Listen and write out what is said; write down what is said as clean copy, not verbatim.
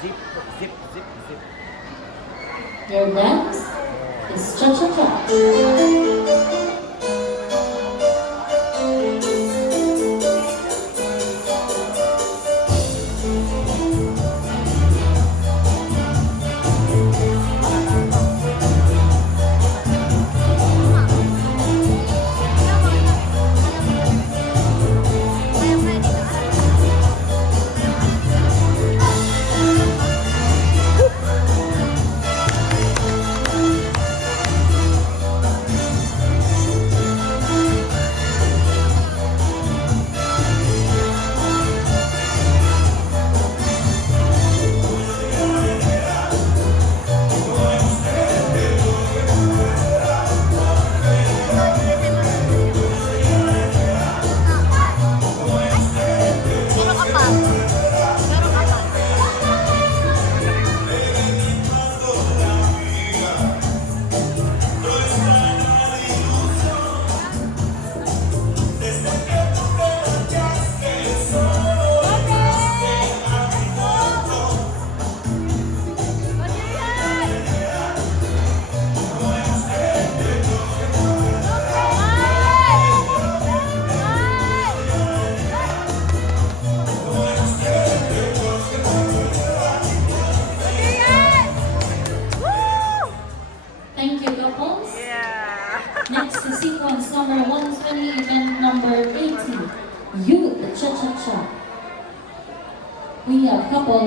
Zip, zip, zip, zip. Your dance is Chachacha. Thank you, couples. Yeah. Next is sequence number 120, event number 80, Youth Cha-Cha-Cha. We have couple